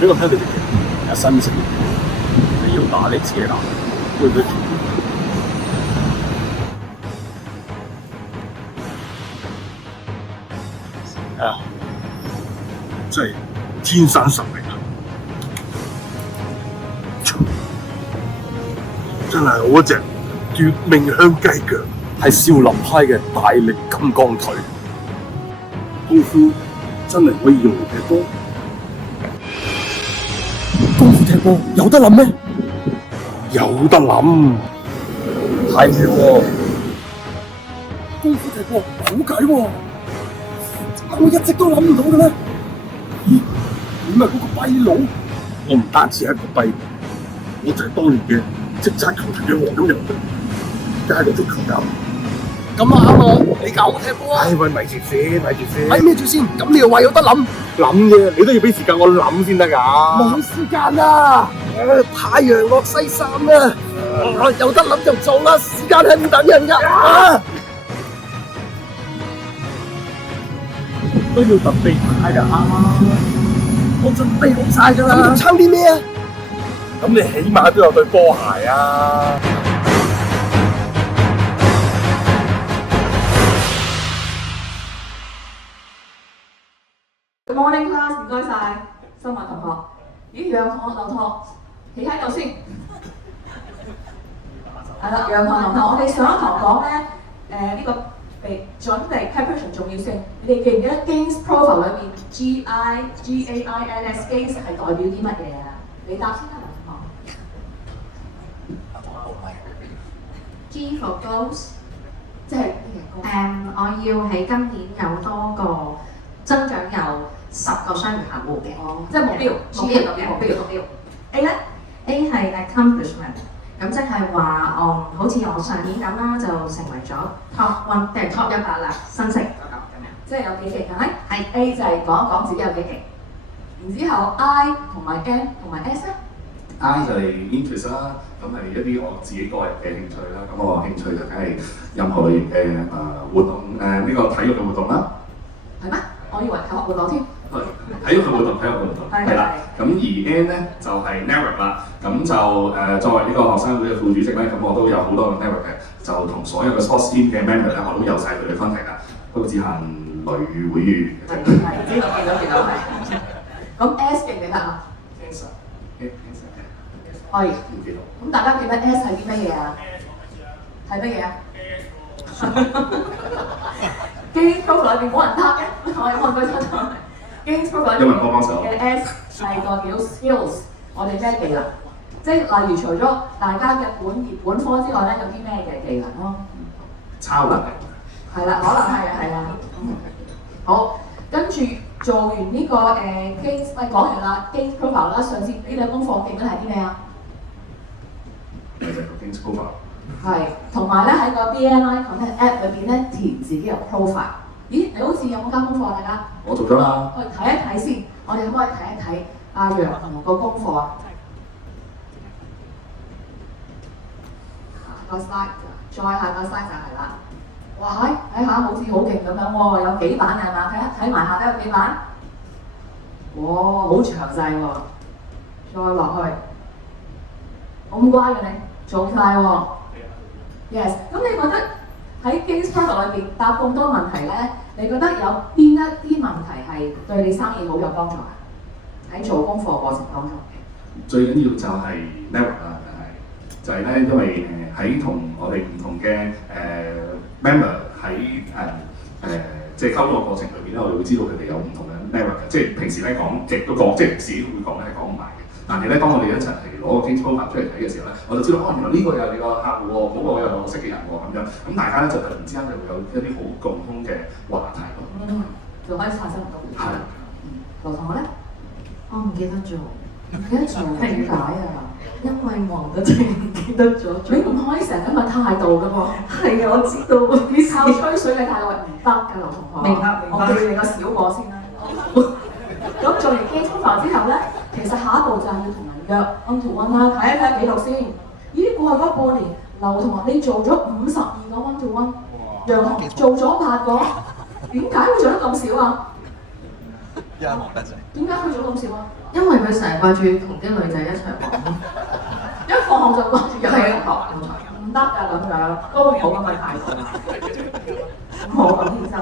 俾我睇佢哋嘅新式，你要打你自己打，對唔對？啊！真係天生神力啊！真係我嗰隻奪命香雞腳，係少林派嘅大力金剛腿。功夫真係可以用嚟踢波？功夫踢波有得諗咩？有得諗，係喎。功夫踢波好計喎，我一直都諗唔到嘅咧。咦？點係嗰個跛佬？我唔單止係一個跛，我就係當年嘅職責球團嘅黃金人，加個足球教練。咁啱啊！你教我踢波啊！喂，咪住先，咪住先。咪咩住先？咁你又話有得諗？諗啫，你都要俾時間我諗先得㗎。冇時間啊！太陽落西山啦！有得諗就做啦，時間係唔等人㗎。都要特備牌㗎，我準備好晒㗎啦。咁撐啲咩啊？咁你起碼都有對波鞋啊！Good morning class， 唔該晒，新華同學。咦，楊同學、劉同學，企喺度先。係啦，楊同學，我哋上一堂講咧，呢個準備 preparation 重要性。你哋記唔記得 Gains Profile 裏面 GAINS Gains 係代表啲乜嘢啊？你答先啦，劉同學。G for goals， 即係我要喺今年有多個增長有10個商業客戶嘅，即係目標。A 咧 A 係 accomplishment， 咁即係話好似我上年咁啦，就成為咗 top 1，即係 top 100啦，新城嗰度咁樣。即係有幾勁係咪？係 A 就係講一講自己有幾勁，然之後 I 同埋 N 同埋 S 咧 I 就係 interest 啦，咁係一啲我自己個人嘅興趣啦。咁我興趣就梗係任何類型嘅活動，呢個體育嘅活動啦。係咩？我以為係學活動添。體育嘅活動係啦。咁而 N 咧就係 network 啦。咁就作為呢個學生會嘅副主席咧，咁我都有好多個 network 嘅，就同所有嘅 sports team 嘅 member 咧，我都有晒佢哋 contact 㗎。不過只限女會員。係，知道係。咁 S 記唔記得啊？可以。咁大家記得 S 係啲乜嘢啊？係乜嘢啊？Gains Profile 裏邊冇人答嘅，我有看過出咗。Gains Profile 裏邊嘅 S 係代表 skills， 我哋咩技能？即係例如除咗大家嘅本科之外咧，有啲咩嘅技能咯？超能力。係啦，可能係啊。好，跟住做完呢個Gains， 講完啦 Gains Profile 啦，上次俾你功課記得係啲咩啊？Gains Profile。係，同埋咧喺個 BNI Content App 裏邊咧填自己嘅 profile。咦，你好似有冇交功課大家？我做咗啦。去睇一睇先，我哋可唔可以睇一睇阿楊同學個功課啊？個 slide， 再下個 slide 就係啦。哇，睇下好似好勁咁樣喎，有幾版係嘛？睇埋下底有幾版？哇，好詳細喎！再落去，咁乖嘅你，做晒喎。Yes， 咁你覺得喺 Gains Profile 裏邊答咁多問題咧，你覺得有邊一啲問題係對你生意好有幫助啊？喺做功課過程當中，最緊要就係 network 啦，就係咧，因為喺同我哋唔同嘅member 喺即係溝通嘅過程裏邊咧，我哋會知道佢哋有唔同嘅 network 嘅，即係平時咧講極都講，即係自己會講咧係講唔埋嘅。但係咧，當我哋一齊嚟攞個 Gains Profile 出嚟睇嘅時候咧，我就知道原來呢個又係你個客戶喎，嗰個又係我識嘅人喎咁樣。咁大家咧就突然之間就會有一啲好共通嘅話題咯。就可以產生唔到。係。劉同學咧，我唔記得做，點解啊？因為忙得滯唔記得咗。你唔可以成日咁嘅態度㗎喎。係啊，我知道。你靠吹水嘅態度係唔得㗎，劉同學。明白。我對你個小過先啦。咁做完 Gains Profile 之後咧，其實下一步就係要同人約 one to one 啦，睇一睇記錄先。咦，過去嗰半年，劉同學你做咗52個 one to one， 楊同學做咗8個，點解會做得咁少啊？點解會做咁少啊？因為佢成日掛住同啲女仔一齊玩，一放學就掛住入去學，唔得㗎咁樣，都會冇咁嘅態度，唔好咁天真。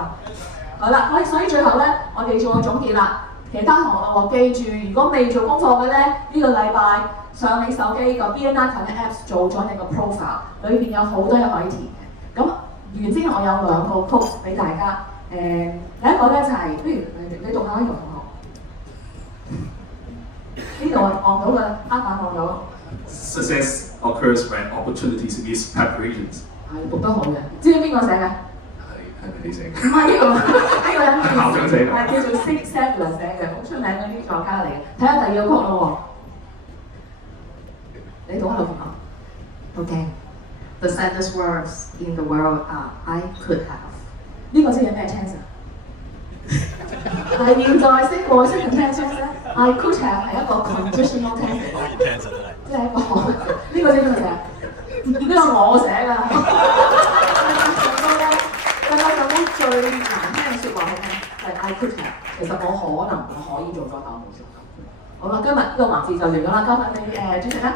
好啦，所以最後咧，我哋做個總結啦。其他同學記住，如果未做功課嘅咧，呢個禮拜上你手機個 BNI Connect Apps 做咗你個 profile， 裏邊有好多嘢可以填嘅。咁完之後我有兩個 code 俾大家。第一個咧就係、不如你讀下呢個同學。呢度望到嘅黑板望到。Success occurs when opportunities miss preparations。係讀得好嘅，知唔知邊個寫嘅？係咪你寫嘅？唔係呢個人校長寫嘅，係叫做 Zig Ziglar 寫嘅，好出名嗰啲作家嚟嘅。睇下第二個曲咯喎，你讀下老同學。Okay. The saddest words in the world are I could have. 呢個知係咩 tense 啊？係現在式過式嘅 tense 咧。I could have 係一個 conditional tense 嚟嘅，即係一個可能。呢個知邊個寫？呢個我寫㗎。世界上咧最難聽嘅説話係咩？就係 I could have。其實我可以做咗，但我冇做。好啦，今日呢個環節就完咗啦，交翻俾主席啦。